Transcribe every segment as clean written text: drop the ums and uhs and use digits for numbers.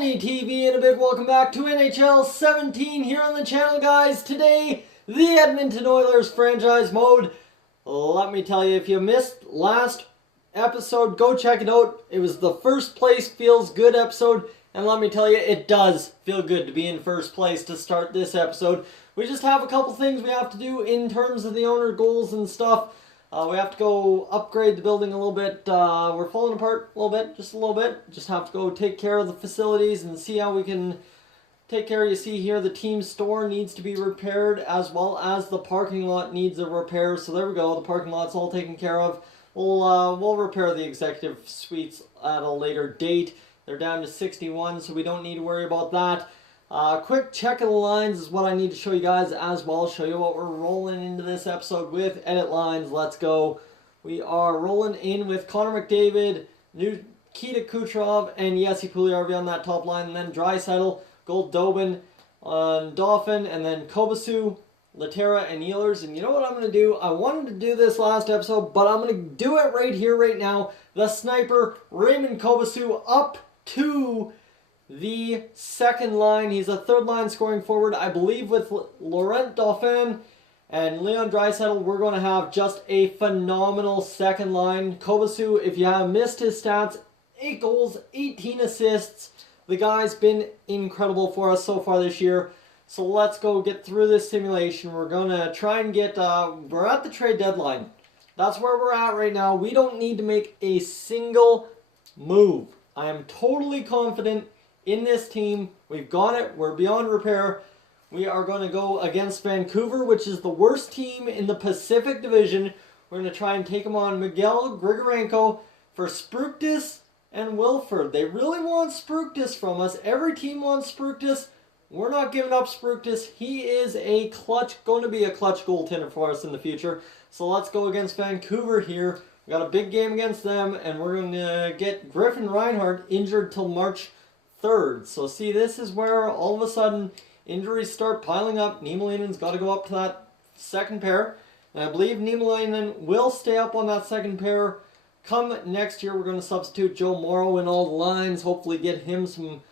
Colony TV and a big welcome back to NHL 17 here on the channel, guys. Today, the Edmonton Oilers franchise mode. Let me tell you, if you missed last episode, go check it out. It was the first place feels good episode, and let me tell you, it does feel good to be in first place to start this episode. We just have a couple things we have to do in terms of the owner goals and stuff. We have to go upgrade the building a little bit. We're falling apart a little bit, just a little bit. Just have to go take care of the facilities and see how we can take care. You see here, the team store needs to be repaired, as well as the parking lot needs a repair. So there we go, the parking lot's all taken care of. We'll repair the executive suites at a later date. They're down to 61, so we don't need to worry about that. Quick check of the lines is what I need to show you guys as well. Show you what we're rolling into this episode with. Edit lines, let's go. We are rolling in with Connor McDavid, Nikita Kucherov, and Jesse Puljujarvi on that top line. And then Draisaitl, Goldobin on Dauphin, and then Kobasu, Laterra, and Ehlers. And you know what I'm going to do? I wanted to do this last episode, but I'm going to do it right here, right now. The sniper, Raymond Kobasu, up to the second line. He's a third line scoring forward, I believe, with Laurent Dauphin and Leon Draisaitl. We're going to have just a phenomenal second line. Kobasu, if you have missed his stats, 8 goals, 18 assists. The guy's been incredible for us so far this year. So let's go get through this simulation. We're going to try and get, we're at the trade deadline. That's where we're at right now. We don't need to make a single move. I am totally confident in this team. We've got it. We're beyond repair. We are going to go against Vancouver, which is the worst team in the Pacific Division. We're going to try and take them on. Miguel Grigorenko for Spruktis and Wilford. They really want Spruktis from us. Every team wants Spruktis. We're not giving up Spruktis. He is going to be a clutch goaltender for us in the future. So let's go against Vancouver here. We got a big game against them, and we're going to get Griffin Reinhart injured till March 3rd. So see, this is where all of a sudden injuries start piling up. Niemelainen's got to go up to that second pair. And I believe Niemelainen will stay up on that second pair. Come next year, we're going to substitute Joe Morrow in all the lines. Hopefully get him some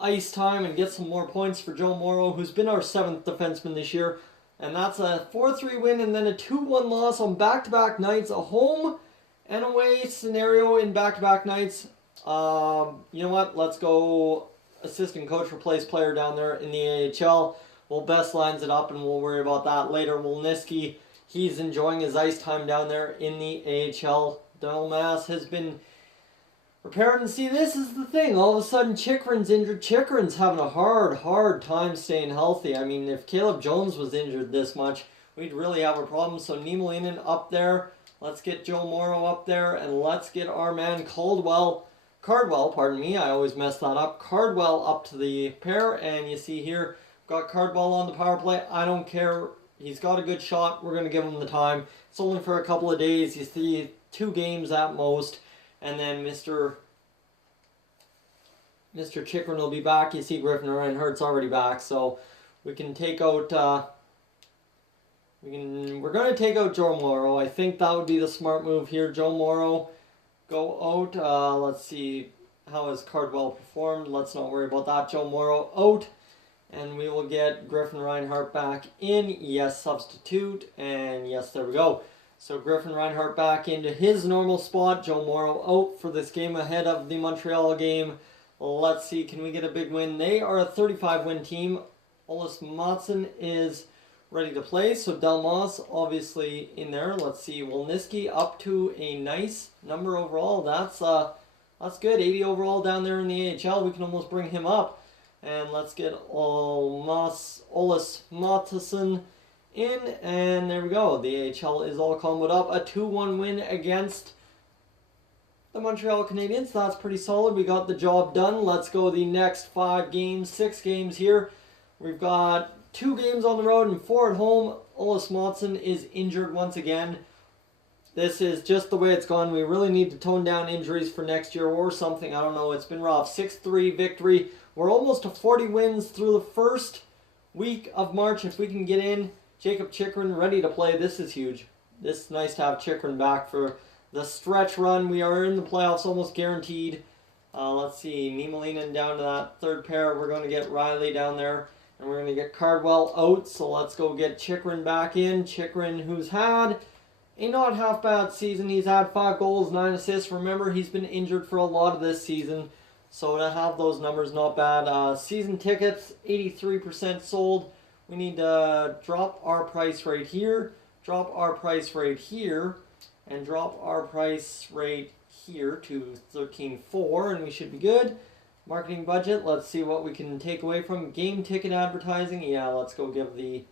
ice time and get some more points for Joe Morrow, who's been our 7th defenseman this year. And that's a 4-3 win and then a 2-1 loss on back-to-back nights. A home and away scenario in back-to-back nights. You know what? Let's go assistant coach replace player down there in the AHL. We'll best lines it up and we'll worry about that later. Wolniski, he's enjoying his ice time down there in the AHL. Delmas has been repaired, and see, this is the thing. All of a sudden, Chychrun's injured. Chychrun's having a hard time staying healthy. I mean, if Caleb Jones was injured this much, we'd really have a problem. So Niemelainen up there. Let's get Joe Morrow up there, and let's get our man Cardwell, pardon me, I always mess that up. Cardwell up to the pair, and you see here, got Cardwell on the power play. I don't care. He's got a good shot. We're going to give him the time. It's only for a couple of days. You see, 2 games at most. And then Mr. Chychrun will be back. You see Griffin Reinhart's already back. So we can take out, we're going to take out Joe Morrow. I think that would be the smart move here. Joe Morrow, go out. Let's see, how has Cardwell performed? Let's not worry about that. Joe Morrow out. And we will get Griffin Reinhart back in. Yes, substitute. And yes, there we go. So Griffin Reinhart back into his normal spot. Joe Morrow out for this game ahead of the Montreal game. Let's see, can we get a big win? They are a 35-win team. Olis Matson is ready to play. So Delmas obviously in there. Let's see, Wolniski up to a nice number overall. That's good. 80 overall down there in the AHL. We can almost bring him up. And let's get Olis Matson in, and there we go. The AHL is all comboed up. A 2-1 win against the Montreal Canadiens. That's pretty solid. We got the job done. Let's go the next 5 games, 6 games here. We've got 2 games on the road and 4 at home. Olis Matson is injured once again. This is just the way it's gone. We really need to tone down injuries for next year or something. I don't know. It's been rough. 6-3 victory. We're almost to 40 wins through the first week of March. If we can get in, Jacob Chychrun ready to play. This is huge. This is nice to have Chychrun back for the stretch run. We are in the playoffs almost guaranteed. Let's see, Niemelainen down to that third pair. We're going to get Riley down there. And we're going to get Cardwell out. So let's go get Chychrun back in. Chychrun, who's had a not half bad season. He's had 5 goals, 9 assists. Remember, he's been injured for a lot of this season. So to have those numbers, not bad. Season tickets, 83% sold. We need to drop our price right here. Drop our price right here. And drop our price right here to 13.4, and we should be good. Marketing budget, let's see what we can take away from game ticket advertising. Yeah, let's go give the,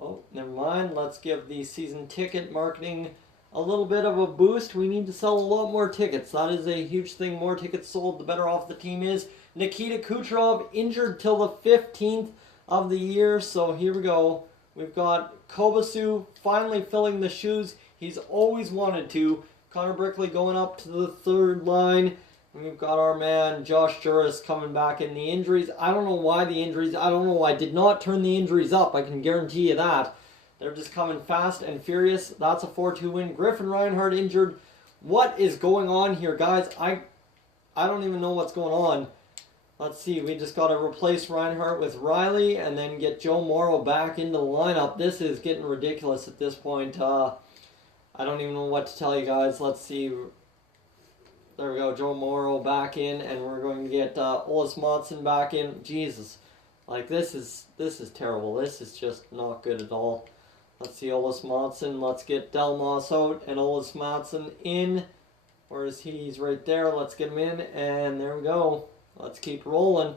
oh, never mind. Let's give the season ticket marketing a little bit of a boost. We need to sell a lot more tickets. That is a huge thing. More tickets sold, the better off the team is. Nikita Kucherov injured till the 15th of the year, so here we go. We've got Kobasu finally filling the shoes he's always wanted to. Connor Brickley going up to the third line. And we've got our man Josh Juris coming back in. The injuries, I don't know why the injuries, I don't know. I did not turn the injuries up, I can guarantee you that. They're just coming fast and furious. That's a 4-2 win. Griffin Reinhart injured. What is going on here, guys? I don't even know what's going on. Let's see, we just got to replace Reinhart with Riley and then get Joe Morrow back into the lineup. This is getting ridiculous at this point. I don't even know what to tell you guys. Let's see. There we go, Joe Morrow back in, and we're going to get Olis Monson back in. Jesus, like this is terrible. This is just not good at all. Let's see, Olis Monson. Let's get Delmas out and Olis Monson in. Where is he? He's right there. Let's get him in, and there we go. Let's keep rolling.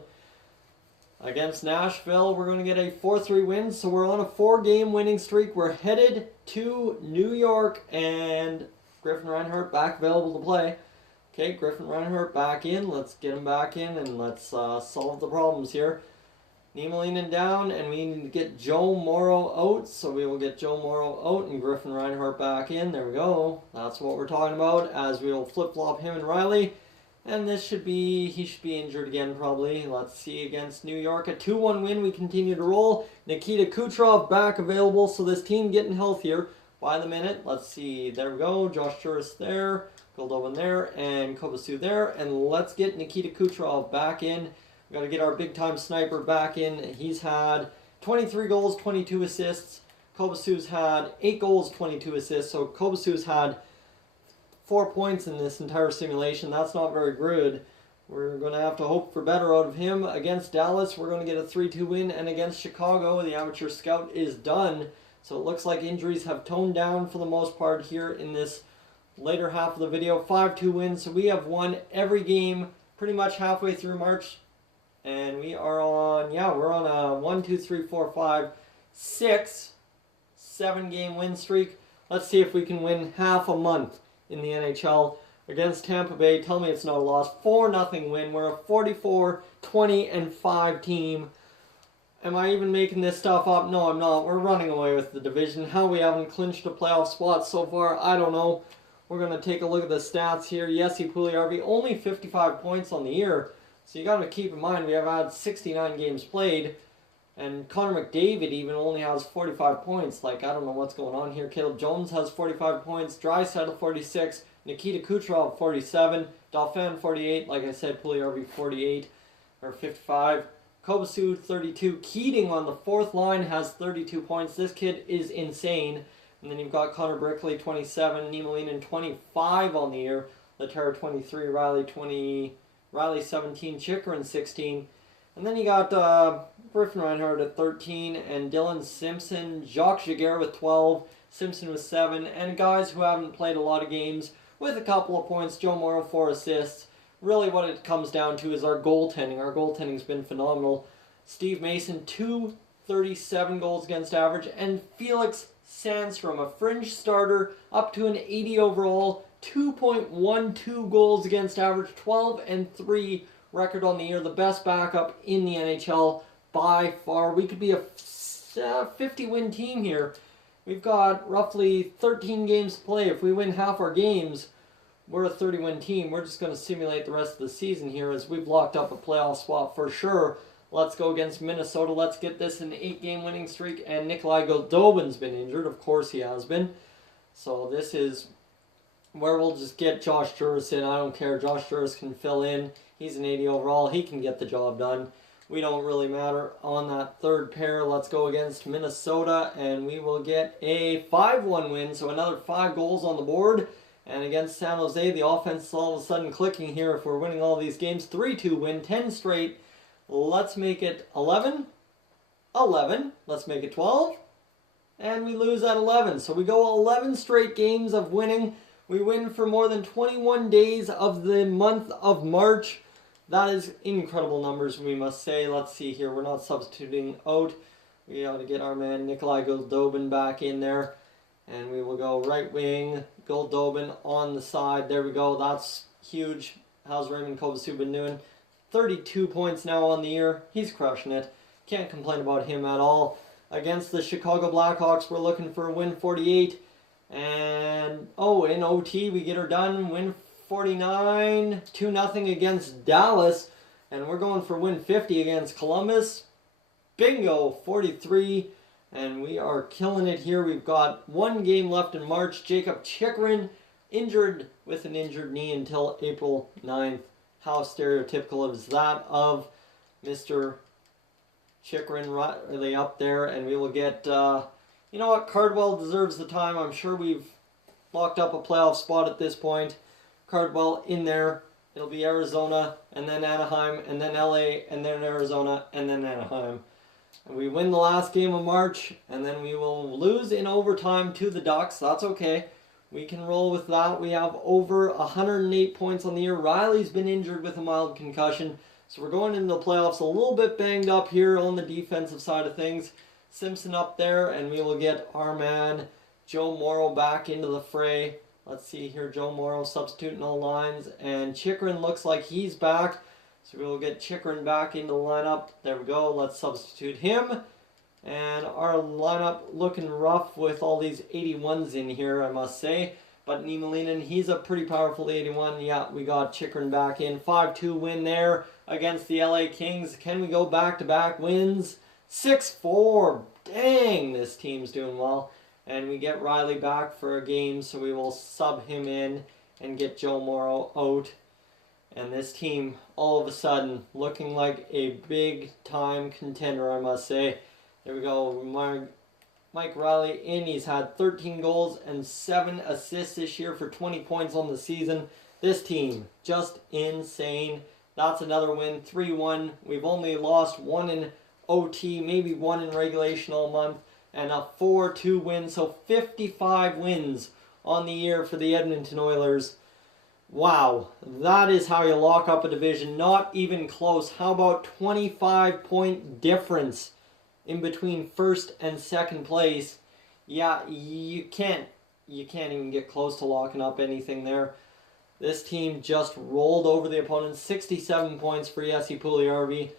Against Nashville, we're going to get a 4-3 win, so we're on a 4-game winning streak. We're headed to New York, and Griffin Reinhart back available to play. Okay, Griffin Reinhart back in. Let's get him back in, and let's solve the problems here. Niemelainen down, and we need to get Joe Morrow out, so we will get Joe Morrow out and Griffin Reinhart back in. There we go. That's what we're talking about, as we will flip-flop him and Riley. And this should be, he should be injured again probably. Let's see, against New York, a 2-1 win. We continue to roll. Nikita Kucherov back available, so this team getting healthier by the minute. Let's see, there we go. Josh Juris there, Goldobin there, and Kobasu there. And let's get Nikita Kucherov back in. We got to get our big-time sniper back in. He's had 23 goals, 22 assists. Kobasu's had 8 goals, 22 assists. So Kobasu's had 4 points in this entire simulation. That's not very good. We're going to have to hope for better out of him. Against Dallas, we're going to get a 3-2 win. And against Chicago, the amateur scout is done. So it looks like injuries have toned down for the most part here in this later half of the video. 5-2 win. So we have won every game pretty much halfway through March. And we are on, yeah, we're on a 1, 2, 3, 4, 5, 6, 7-game win streak. Let's see if we can win half a month in the NHL against Tampa Bay. Tell me it's not a loss. 4-0 win. We're a 44-20-5 team. Am I even making this stuff up? No, I'm not. We're running away with the division. How we haven't clinched a playoff spot so far, I don't know. We're going to take a look at the stats here. Jesse Puljujärvi, only 55 points on the year. So you got to keep in mind we have had 69 games played. And Connor McDavid even only has 45 points. Like, I don't know what's going on here. Caleb Jones has 45 points. Draisaitl 46. Nikita Kucherov 47. Dauphin 48. Like I said, Puljujärvi 48 or 55. Kobasu 32. Keating on the fourth line has 32 points. This kid is insane. And then you've got Connor Brickley 27. Niemelainen 25 on the year. Laterra 23. Riley 20. Riley 17. Chychrun 16. And then you got Griffin Reinhart at 13, and Dylan Simpson, Jacques Giguère with 12, Simpson with 7, and guys who haven't played a lot of games with a couple of points. Joe Morrow 4 assists. Really what it comes down to is our goaltending. Our goaltending's been phenomenal. Steve Mason, 237 goals against average, and Felix Sandstrom, a fringe starter, up to an 80 overall, 2.12 goals against average, 12-3 record on the year, the best backup in the NHL by far. We could be a 50-win team here. We've got roughly 13 games to play. If we win half our games, we're a 30-win team. We're just going to simulate the rest of the season here as we've locked up a playoff spot for sure. Let's go against Minnesota. Let's get this an 8-game winning streak. And Nikolai Goldobin's been injured. Of course he has been. So this is where we'll just get Josh Juris in. I don't care. Josh Juris can fill in. He's an 80 overall. He can get the job done. We don't really matter on that third pair. Let's go against Minnesota, and we will get a 5-1 win, so another 5 goals on the board. And against San Jose, the offense is all of a sudden clicking here if we're winning all these games. 3-2 win, 10 straight. Let's make it 11. 11. Let's make it 12. And we lose at 11. So we go 11 straight games of winning. We win for more than 21 days of the month of March. That is incredible numbers, we must say. Let's see here. We're not substituting out. We got to get our man Nikolai Goldobin back in there. And we will go right wing. Goldobin on the side. There we go. That's huge. How's Raymond Kovacic been doing? 32 points now on the year. He's crushing it. Can't complain about him at all. Against the Chicago Blackhawks, we're looking for a win 48. And, in OT, we get her done. Win 49, 2-0 against Dallas, and we're going for win 50 against Columbus. Bingo, 43, and we are killing it here. We've got 1 game left in March. Jacob Chychrun injured with an injured knee until April 9th. How stereotypical is that of Mr. Chychrun really up there, and we will get, you know what, Cardwell deserves the time. I'm sure we've locked up a playoff spot at this point. Cardwell in there. It'll be Arizona, and then Anaheim, and then LA, and then Arizona, and then Anaheim. And we win the last game of March, and then we will lose in overtime to the Ducks. That's okay. We can roll with that. We have over 108 points on the year. Riley's been injured with a mild concussion, so we're going into the playoffs a little bit banged up here on the defensive side of things. Simpson up there, and we will get our man Joe Morrow back into the fray. Let's see here, Joe Morrow substituting all lines, and Chychrun looks like he's back. So we'll get Chychrun back into the lineup. There we go, let's substitute him. And our lineup looking rough with all these 81s in here, I must say. But Niemelainen, he's a pretty powerful 81. Yeah, we got Chychrun back in. 5-2 win there against the LA Kings. Can we go back-to-back wins? 6-4. Dang, this team's doing well. And we get Riley back for a game, so we will sub him in and get Joe Morrow out. And this team, all of a sudden, looking like a big-time contender, I must say. There we go. Mike Riley in. He's had 13 goals and 7 assists this year for 20 points on the season. This team, just insane. That's another win, 3-1. We've only lost 1 in OT, maybe 1 in regulation all month. And a 4-2 win, so 55 wins on the year for the Edmonton Oilers. Wow, that is how you lock up a division. Not even close. How about 25-point difference in between first and second place? Yeah, you can't even get close to locking up anything there. This team just rolled over the opponents. 67 points for Jesse Puljujarvi.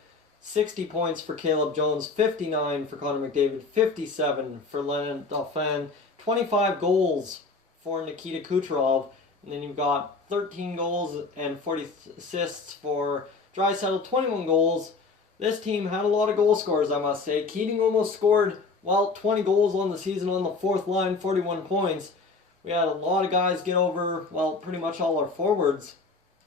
60 points for Caleb Jones, 59 for Connor McDavid, 57 for Leonard Dauphin, 25 goals for Nikita Kucherov, and then you've got 13 goals and 40 assists for Draisaitl, 21 goals. This team had a lot of goal scorers, I must say. Keating almost scored, 20 goals on the season on the fourth line, 41 points. We had a lot of guys get over, pretty much all our forwards,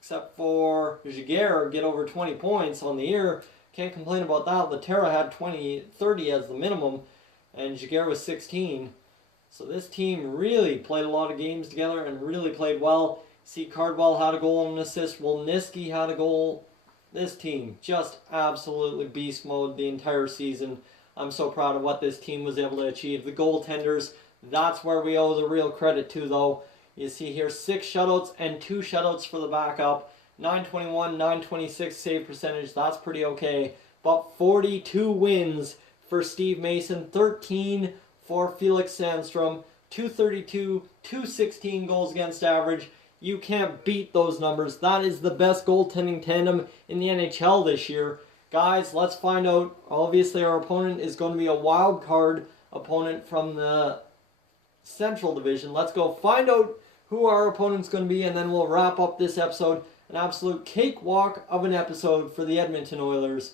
except for Giguère, get over 20 points on the year. Can't complain about that. Laterra had 30 as the minimum, and Giguère was 16. So this team really played a lot of games together and really played well. See, Cardwell had a goal and an assist. Wolniski had a goal. This team just absolutely beast mode the entire season. I'm so proud of what this team was able to achieve. The goaltenders, that's where we owe the real credit to, though. You see here 6 shutouts and 2 shutouts for the backup. 921, 926 save percentage, that's pretty okay. But 42 wins for Steve Mason, 13 for Felix Sandstrom, 232, 216 goals against average. You can't beat those numbers. That is the best goaltending tandem in the NHL this year. Guys, let's find out. Obviously, our opponent is going to be a wild card opponent from the Central Division. Let's go find out who our opponent's going to be, and then we'll wrap up this episode. An absolute cakewalk of an episode for the Edmonton Oilers.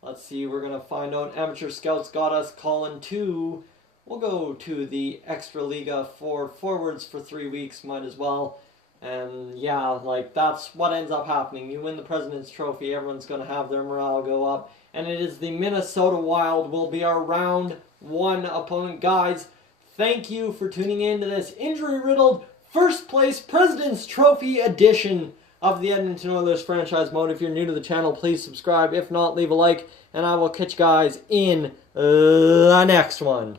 Let's see, we're going to find out. Amateur Scouts got us calling to... We'll go to the Extra Liga for forwards for 3 weeks, might as well. And yeah, like that's what ends up happening. You win the President's Trophy, everyone's going to have their morale go up. And it is the Minnesota Wild will be our round one opponent. Guys, thank you for tuning in to this injury-riddled first place President's Trophy edition of the Edmonton Oilers franchise mode. If you're new to the channel, please subscribe. If not, leave a like. And I will catch you guys in the next one.